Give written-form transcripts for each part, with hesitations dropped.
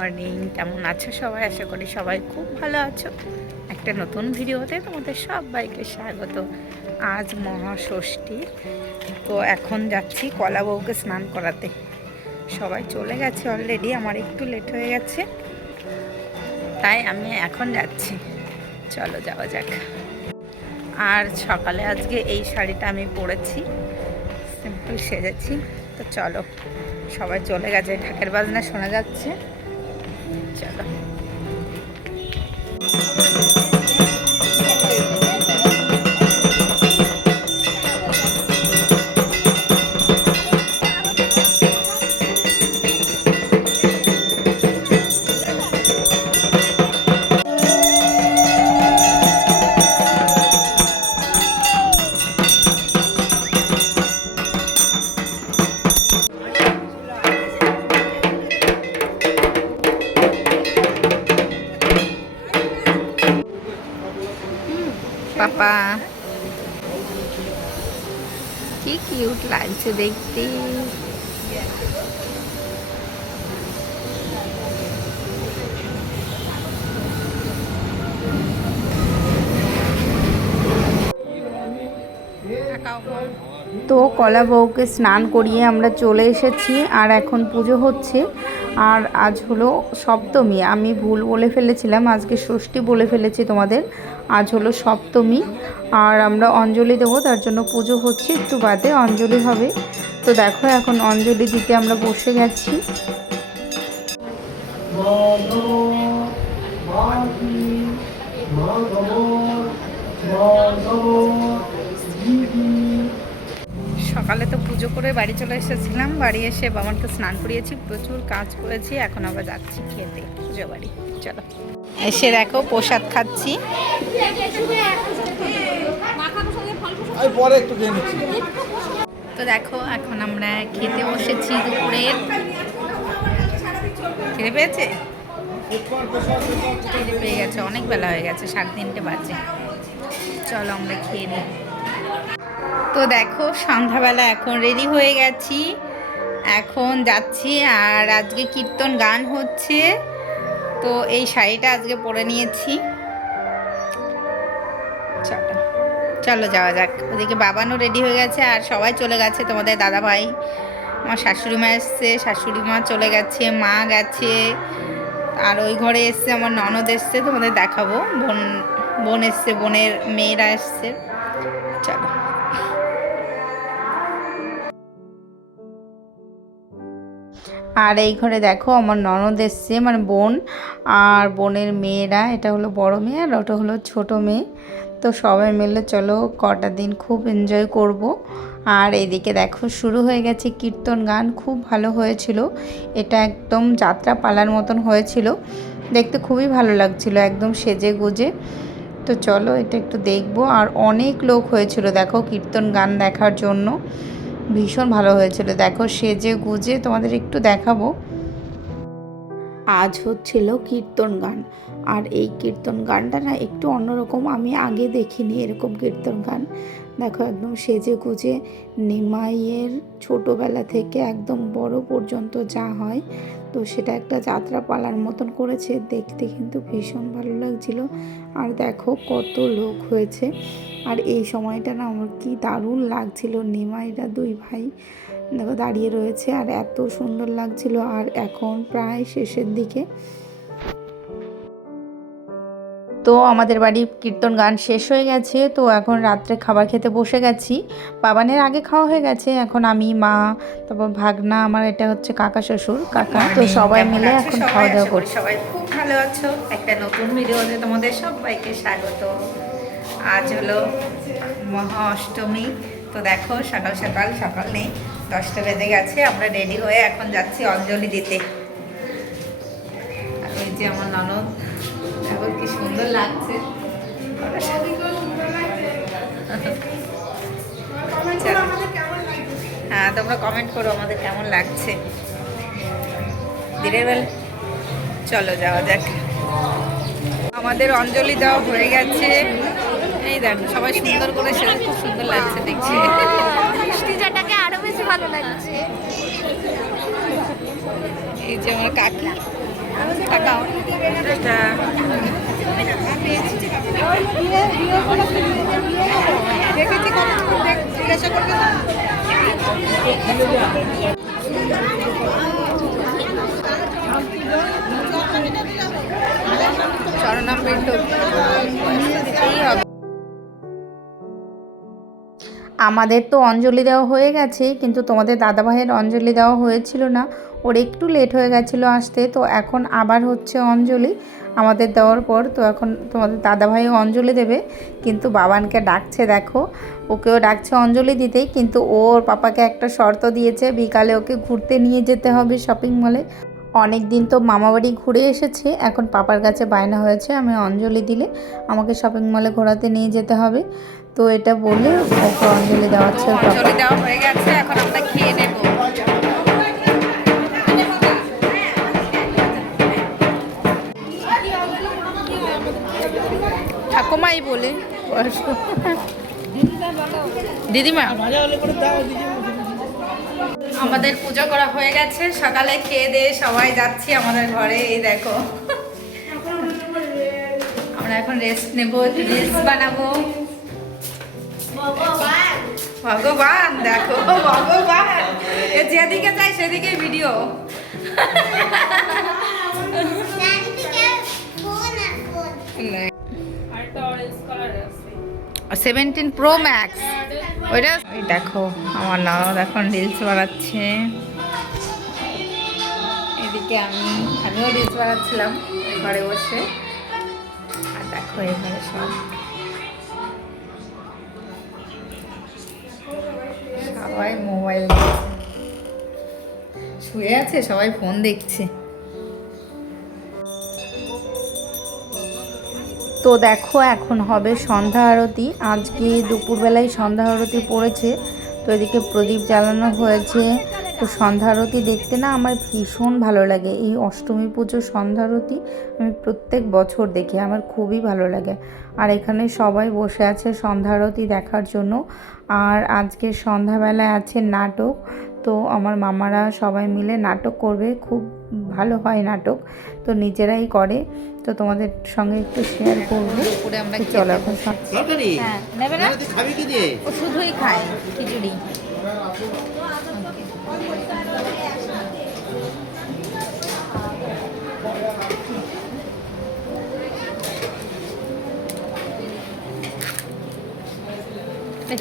Morning, কেমন আছো সবাই? আশা করি সবাই খুব ভালো আছো। একটা নতুন ভিডিওতে তোমাদের সবাইকে স্বাগত। আজ মহাষষ্ঠী, তো এখন যাচ্ছি কলা বউকে স্নান করাতে। সবাই চলে গেছে অলরেডি, আমার একটু লেট হয়ে গেছে, তাই আমি এখন যাচ্ছি। চলো যাওয়া যাক। আর সকালে আজকে এই শাড়িটা আমি পরেছি, সিম্পল সেজেছি। তো চলো, সবাই চলে গেছে, ঢাকের বাজনা শোনা যাচ্ছে। চলো। পাপা কি কিউট লাগছে দেখতে। তো কলা বউকে স্নান করিয়ে আমরা চলে এসেছি, আর এখন পুজো হচ্ছে। আর আজ হলো সপ্তমী, আমি ভুল বলে ফেলেছিলাম, আজকে ষষ্ঠী বলে ফেলেছি তোমাদের। আজ হলো সপ্তমী, আর আমরা অঞ্জলি দেবো, তার জন্য পুজো হচ্ছে, একটু বাদে অঞ্জলি হবে। তো দেখো এখন অঞ্জলি দিতে আমরা বসে গেছি। সকালে তো পুজো করে বাড়ি চলে এসেছিলাম, বাড়ি এসে বাবানকে স্নান করিয়েছি, প্রচুর কাজ করেছি, এখন আবার যাচ্ছি খেতে পুজো বাড়ি। চলো, এসে দেখো প্রসাদ খাচ্ছি। তো দেখো এখন আমরা খেতে বসেছি দুপুরের। খেতে পেয়েছে? খেতে পেয়ে গেছে, অনেক বেলা হয়ে গেছে, 3:30 বাজে। চলো আমরা খেয়ে নিই। তো দেখো সন্ধ্যাবেলা এখন রেডি হয়ে গেছি, এখন যাচ্ছি। আর আজকে কীর্তন গান হচ্ছে, তো এই শাড়িটা আজকে পরে নিয়েছি। চলো চলো যাওয়া যাক। ওদিকে বাবানও রেডি হয়ে গেছে, আর সবাই চলে গেছে। তোমাদের দাদা ভাই, আমার শাশুড়ি মা এসছে, শাশুড়ি মা চলে গেছে, মা গেছে, আর ওই ঘরে এসছে আমার ননদ এসছে, তোমাদের দেখাবো। বোন এসছে, বোনের মেয়েরা এসছে। চলো। আর এই ঘরে দেখো আমার ননদ এসছে, মানে বোন আর বোনের মেয়েরা। এটা হলো বড় মেয়ে আর ওটা হলো ছোট মেয়ে। তো সবাই মিলে চলো কটা দিন খুব এনজয় করব। আর এদিকে দেখো শুরু হয়ে গেছে কীর্তন গান, খুব ভালো হয়েছিল। এটা একদম যাত্রা পালার মতন হয়েছিল, দেখতে খুবই ভালো লাগছিল, একদম সেজে গুজে। তো চলো এটা একটু দেখবো। আর অনেক লোক হয়েছিল দেখো কীর্তন গান দেখার জন্য, ভীষণ ভালো হয়েছিল। দেখো সেজে গুজে তোমাদের একটু দেখাবো। আজ হচ্ছিল কীর্তন গান, আর এই কীর্তন গানটা না একটু অন্যরকম, আমি আগে দেখিনি এরকম কীর্তন গান। দেখো একদম সেজে গুজে, নিমাইয়ের ছোটোবেলা থেকে একদম বড় পর্যন্ত যা হয়, তো সেটা একটা যাত্রা পালার মতন করেছে, দেখতে কিন্তু ভীষণ ভালো লাগছিল। আর দেখো কত লোক হয়েছে, আর এই সময়টা না আমার কি দারুণ লাগছিল। নিমাইরা দুই ভাই দেখো দাঁড়িয়ে রয়েছে, আর এত সুন্দর লাগছিল। আর এখন প্রায় শেষের দিকে, তো আমাদের বাড়ি কীর্তন গান শেষ হয়ে গেছে। তো এখন রাত্রে খাবার খেতে বসে গেছি, বাবানের আগে খাওয়া হয়ে গেছে, এখন আমি, মা, তারপর ভাগনা, আমার এটা হচ্ছে কাকা শ্বশুর কাকা, তো সবাই মিলে এখন খাওয়া দাওয়া করছি। সবাই খুব ভালো আছো, একটা নতুন ভিডিওতে তোমাদের সবাইকে স্বাগত। আজ হলো মহা অষ্টমী। তো দেখো সকাল সকাল, সকাল নেই, 10টা বেজে গেছে, আমরা রেডি হয়ে এখন যাচ্ছি অঞ্জলি দিতে। আর ওই যে আমার ননদ, দেখো কি সুন্দর লাগছে। হ্যাঁ তোমরা কমেন্ট করো আমাদের কেমন লাগছে দিনের বেলা। চলো যাওয়া যাক। আমাদের অঞ্জলি দেওয়া হয়ে গেছে, এই দেখো সবাই সুন্দর করে সেজে, খুব সুন্দর লাগছে দেখছি। মিষ্টিটাকে আরো বেশি ভালো লাগছে। এই যে আমার কাকি, টাকাও এটা চরণামৃত দিতেই হবে। আমাদের তো অঞ্জলি দেওয়া হয়ে গেছে, কিন্তু তোমাদের দাদাভাইয়ের অঞ্জলি দেওয়া হয়েছিল না, ওর একটু লেট হয়ে গেছিলো আসতে। তো এখন আবার হচ্ছে অঞ্জলি আমাদের দেওয়ার পর। তো এখন তোমাদের দাদাভাইও অঞ্জলি দেবে, কিন্তু বাবানকে ডাকছে, দেখো ওকেও ডাকছে অঞ্জলি দিতেই। কিন্তু ওর পাপাকে একটা শর্ত দিয়েছে, বিকালে ওকে ঘুরতে নিয়ে যেতে হবে শপিং মলে। অনেক দিন তো মামাবাড়ি ঘুরে এসেছে, এখন পাপার কাছে বায়না হয়েছে আমি অঞ্জলি দিলে আমাকে শপিং মলে ঘোরাতে নিয়ে যেতে হবে। তো এটা বলে ওকে অঞ্জলি দেওয়াচ্ছে ওর পাপা। অঞ্জলি দেওয়া হয়ে গেছে, এখন আমরা খেয়ে নেব। ঠাকুমাই বলে দিদিমা। আমাদের পুজো করা হয়ে গেছে, সকালে খেয়ে দিয়ে সবাই যাচ্ছি আমাদের ঘরে। এই দেখো আমরা এখন রেস্ট নেব, রিলস বানাবো। ভগবান দেখো, ভগবান যেদিকে যাই সেদিকে ভিডিও। 17 Pro Max ওইটা। ওই দেখো আমার ননদ এখন রিলস বানাচ্ছে, এদিকে আমিও রিলস বানাচ্ছিলাম ঘরে বসে। আর দেখো এখানে সবাই মোবাইল শুয়ে আছে, সবাই ফোন দেখছে। তো দেখো এখন হবে সন্ধ্যা আরতি। আজকে দুপুরবেলায় সন্ধ্যা আরতি পড়েছে, তো এদিকে প্রদীপ জ্বালানো হয়েছে। তো সন্ধ্যা আরতি দেখতে না আমার ভীষণ ভালো লাগে। এই অষ্টমী পুজোর সন্ধ্যা আরতি আমি প্রত্যেক বছর দেখি, আমার খুবই ভালো লাগে। আর এখানে সবাই বসে আছে সন্ধ্যা আরতি দেখার জন্য। আর আজকে সন্ধ্যাবেলায় আছে নাটক, তো আমার মামারা সবাই মিলে নাটক করবে, খুব ভালো হয় নাটক, তো নিজেরাই করে। তো তোমাদের সঙ্গে একটু শেয়ার করবো। দুপুরে আমরা চলো এখন হ্যাঁ নেবে না, ও শুধুই খায় খিচুড়ি।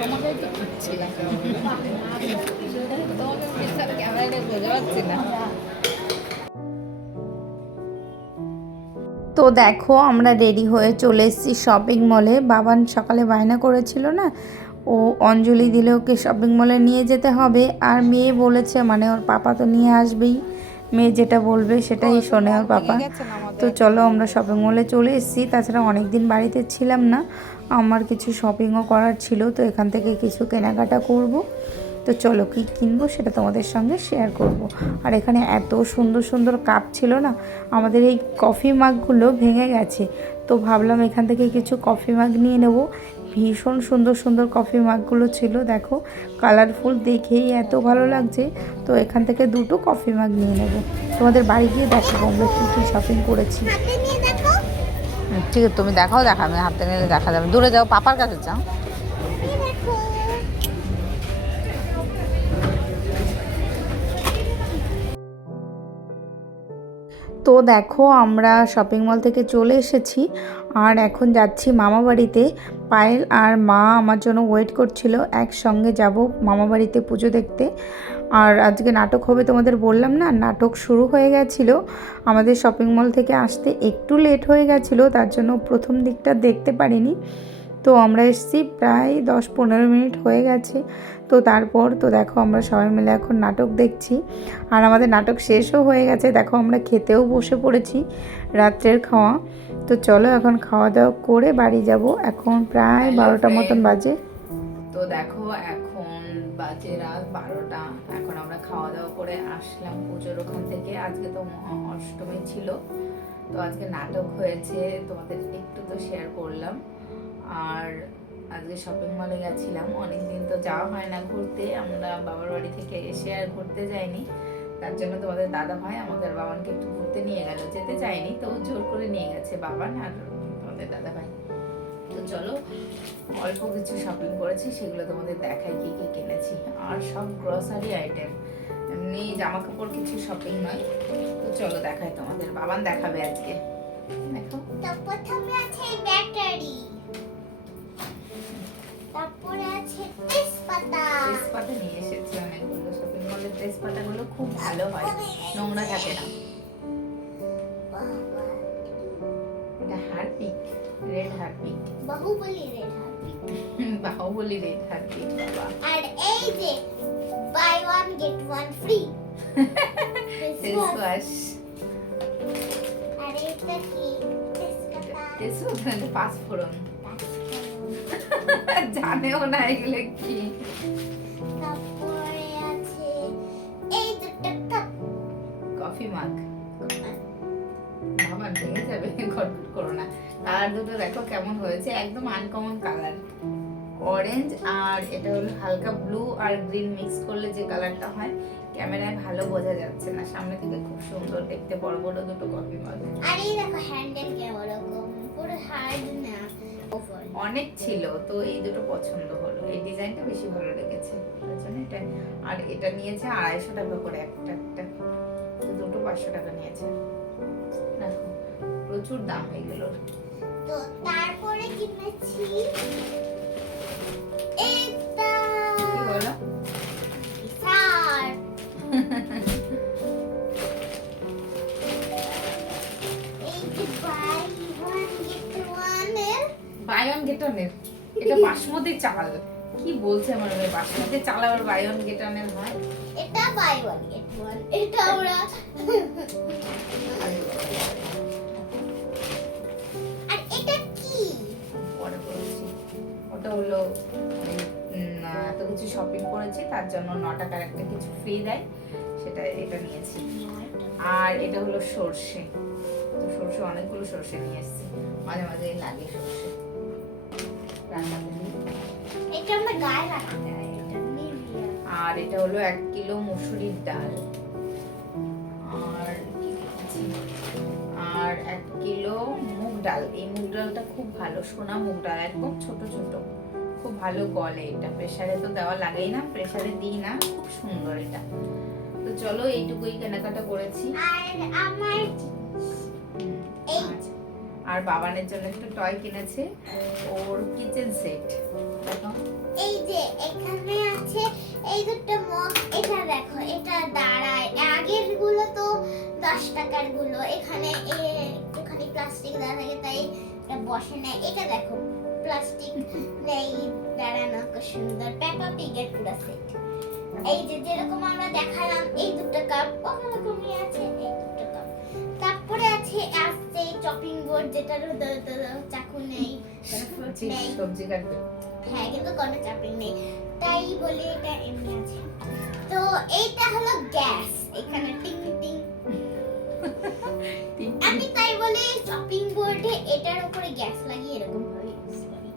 তোমাকে একটু খুঁজছিলাম, তোমাকে ক্যামেরাটা বোঝা পাচ্ছি না। তো দেখো আমরা রেডি হয়ে চলে এসেছি শপিং মলে। বাবান সকালে বায়না করেছিল না, ও অঞ্জলি দিলে ওকে শপিং মলে নিয়ে যেতে হবে। আর মেয়ে বলেছে, মানে ওর পাপা তো নিয়ে আসবেই, মেয়ে যেটা বলবে সেটাই শোনে ওর পাপা। তো চলো আমরা শপিং মলে চলে এসেছি। তাছাড়া অনেক দিন বাড়িতে ছিলাম না, আমার কিছু শপিংও করার ছিল, তো এখান থেকে কিছু কেনাকাটা করব। তো চলো কী কিনবো সেটা তোমাদের সঙ্গে শেয়ার করব। আর এখানে এত সুন্দর সুন্দর কাপ ছিল না, আমাদের এই কফি মাগগুলো ভেঙে গেছে, তো ভাবলাম এখান থেকে কিছু কফি মাগ নিয়ে নেব। ভীষণ সুন্দর সুন্দর কফি মাগগুলো ছিল, দেখো কালারফুল, দেখেই এত ভালো লাগছে। তো এখান থেকে দুটো কফি মাগ নিয়ে নেব, তোমাদের বাড়ি গিয়ে দেখাবো আমরা কী কী শপিং করেছি। ঠিক আছে তুমি দেখাও, দেখাবে হাতে নিলে দেখা যাবে। দূরে যাও, পাপার কাছে যাও। তো দেখো আমরা শপিং মল থেকে চলে এসেছি, আর এখন যাচ্ছি মামা বাড়িতে। পায়েল আর মা আমার জন্য ওয়েট করছিল, একসঙ্গে যাব মামা বাড়িতে পুজো দেখতে। আর আজকে নাটক হবে, তোমাদের বললাম না, নাটক শুরু হয়ে গেছিলো। আমাদের শপিং মল থেকে আসতে একটু লেট হয়ে গেছিলো, তার জন্য প্রথম দিকটা দেখতে পারিনি। তো আমরা এসেছি প্রায় 10-15 মিনিট হয়ে গেছে। তো তারপর তো দেখো আমরা সবাই মিলে এখন নাটক দেখছি, আর আমাদের নাটক শেষও হয়ে গেছে। দেখো আমরা খেতেও বসে পড়েছি, রাত্রের খাওয়া। তো চলো এখন খাওয়া দাওয়া করে বাড়ি যাব, এখন প্রায় 12টা মতন বাজে। তো দেখো এখন বাজে রাত 12টা, এখন আমরা খাওয়া দাওয়া করে আসলাম পুজোর ওখান থেকে। আজকে তো অষ্টমী ছিল, তো আজকে নাটক হয়েছে, তোমাদের একটু তো শেয়ার করলাম। আর আজকে শপিং মলে গেছিলাম, অনেকদিন তো যাওয়া হয় না ঘুরতে, আমরা বাবার বাড়ি থেকে এসে আর ঘুরতে যাইনি। তার জন্য তোমাদের দাদা ভাই আমাদের বাবানকে একটু ঘুরতে নিয়ে গেল, যেতে চায়নি তো জোর করে নিয়ে গেছে বাবান আর তোমাদের দাদা ভাই। তো চলো অল্প কিছু শপিং করেছি, সেগুলো তোমাদের দেখাই কি কি কিনেছি। আর সব গ্রসারি আইটেম, এমনি জামা কাপড় কিছু শপিং নয়। তো চলো দেখাই তোমাদের, বাবান দেখাবে আজকে। দেখো তো প্রথমে আছে ব্যাটারি, তারপরে আছে তেজপাতা, তেজপাতা নিয়ে এসেছি অনেকগুলো। শপিং মলের তেজপাতাগুলো খুব ভালো হয়, নোংরা থাকে না। এটা Harpic, red Harpic, Baahubali red Harpic. Baahubali red Harpic বাবা। আর এই যে buy one get one free face wash, আর এটা কি তেজপাতা, তেজপাতা পাঁচফোড়ন, জানেও না এগুলো কি। তারপরে আছে এই দুটো কাপ, কফি মাগ, বাবা ভেঙে যাবে, খটখট করো না। কালার দুটো দেখো কেমন হয়েছে, একদম আনকমন কালার, অরেঞ্জ আর এটা হলো হালকা ব্লু আর গ্রিন মিক্স করলে যে কালারটা হয়, ক্যামেরায় ভালো বোঝা যাচ্ছে না, সামনে থেকে খুব সুন্দর দেখতে, বড় বড় দুটো কফি মাগ। আর এই দেখো হ্যান্ডেল কেমন রকম, পুরো হার্ড না ওভার। অনেক ছিল তো এই দুটো পছন্দ হলো, এই ডিজাইনটা বেশি ভালো লেগেছে তার জন্য এটা। আর এটা নিয়েছে 250 টাকা করে একটা একটা, তো দুটো 500 টাকা নিয়েছে। দেখো প্রচুর দাম এগুলোর। তো তারপরে কিনেছি এটা কি বলো? সার, এই যে বাই ওয়ান গেট ওয়ান এর বাই ওয়ান গেট ওয়ানের, এটা বাসমতি চাল। কি বলছে আমার মেয়ে, বাসমতি চাল আবার বাই ওয়ান গেট ওয়ানের হয়? এটা বাই ওয়ান গেট ওয়ান, এটা আমরা আর এটা কি পরে বলছি। ওটা হলো এত কিছু শপিং করেছি তার জন্য 9 টাকার একটা কিছু ফ্রি দেয়, সেটা এটা নিয়েছি। আর এটা হলো সর্ষে, তো সর্ষে অনেকগুলো সর্ষে নিয়ে এসেছি, মাঝে মাঝে লাগে সর্ষে রান্নাতে দিই। এটা আমরা গায়ে লাগাতে হয়, এটা নিভিয়া। আর এটা হলো 1 কিলো মুসুরির ডাল, আর কি দিয়েছি? আর 1 কিলো মুগ ডাল। এই মুগ ডালটা খুব ভালো, সোনা মুগ ডাল, একদম ছোট ছোট, খুব ভালো গলে। এটা প্রেসারে তো দেওয়া লাগেই না, প্রেসারে দিই না, খুব সুন্দর এটা। তো চলো এইটুকুই কেনাকাটা করেছি। আর আমার এই আচ্ছা, আর বাবানের জন্য একটু টয় কিনেছে, ওর কিচেন সেট। দেখো এই যে এখানে আছে এই দুটো মগ, এটা দেখো এটা দাঁড়ায়, আগের গুলো তো 10 টাকার গুলো, এখানে একটুখানি প্লাস্টিক দেওয়া থাকে তাই এটা বসে না। এটা দেখো প্লাস্টিক নেই, দাঁড়ানো খুব সুন্দর, পেপা পিগের পুরো সেট। এই যে যেরকম আমরা দেখালাম এই দুটো কাপ, ওরকমই আছে এই দুটো কাপ। তারপরে আছে চপিং বোর্ড, যেটার চাকু নেই, নেই। সবজি কাটবে। হ্যাঁ কিন্তু কোনো চাপিং নেই, তাই বলে এটা এমনি আছে। তো এইটা হলো গ্যাস, এখানে টিং টিং, আমি তাই বলে চপিং বোর্ডে এটার উপরে গ্যাস লাগিয়ে এরকম ভাবে ইউজ করি।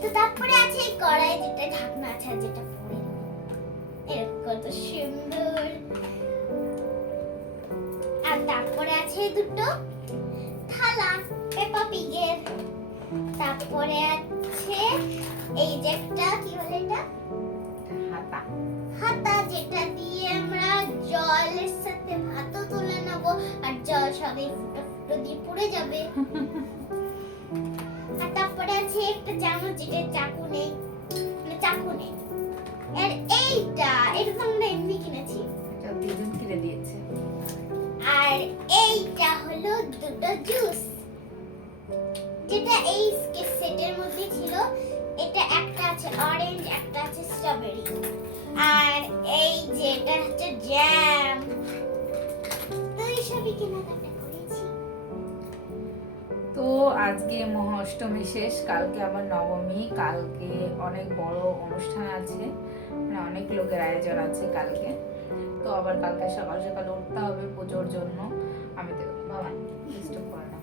তো তারপরে আছে এই কড়াই, যেটা ঢাকনা আছে আর যেটা পড়ে এরকম কত সুন্দর। আর তারপরে আছে দুটো থালা পেপা পিগের। তারপরে আছে এই যে একটা কি বলে এটা, হাতা, হাতা, যেটা দিয়ে আমরা জলের সাথে ভাতও তুলে নেবো, আর জল সবই ফুটো ফুটো দিয়ে পড়ে যাবে। আর তারপরে আছে একটা চামচ, যেটা চাকু নেই, মানে চাকু নেই। আর এইটা এটা তো আমরা এমনি কিনেছি। এটা দুজন কিনে দিয়েছে। আর এইটা হলো দুটো জুস, যেটা এই সেটের মধ্যে ছিল। এটা একটা আছে অরেঞ্জ, একটা আছে স্ট্রবেরি। আর এই যেটা হচ্ছে জ্যাম। তো এইসবই কেনাকাটা করেছি। তো আজকে মহাষ্টমী শেষ, কালকে আবার নবমী, কালকে অনেক বড় অনুষ্ঠান আছে, মানে অনেক লোকের আয়োজন আছে কালকে। তো আবার কালকে সকাল সকাল উঠতে হবে পুজোর জন্য। আমি তো বাবা ডিস্টার্ব করে না।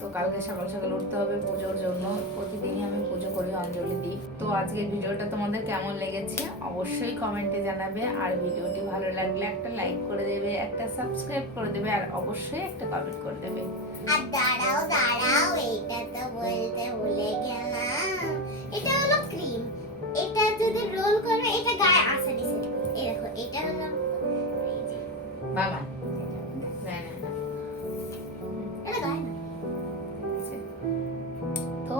তো কালকে সকাল সকাল উঠতে হবে পুজোর জন্য। প্রতিদিনই আমি পুজো করি, অঞ্জলি দিই। তো আজকের ভিডিওটা তোমাদের কেমন লেগেছে অবশ্যই কমেন্টে জানাবে। আর ভিডিওটি ভালো লাগলে একটা লাইক করে দেবে, একটা সাবস্ক্রাইব করে দেবে, আর অবশ্যই একটা কমেন্ট করে দেবে। আর দাঁড়াও দাঁড়াও, এটা তো বলতে ভুলে গেলাম, এটা হলো ক্রিম। এটা যদি রোল করবে এটা গায়ে আসে দিছে। এই দেখো এটা হলো এই যে বাবা না না না, এটা গায়ে না। তো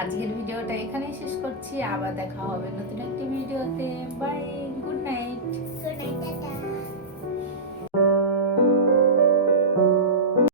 আজকের ভিডিওটা এখানেই শেষ করছি। আবার দেখা হবে নতুন একটি ভিডিওতে। বাই।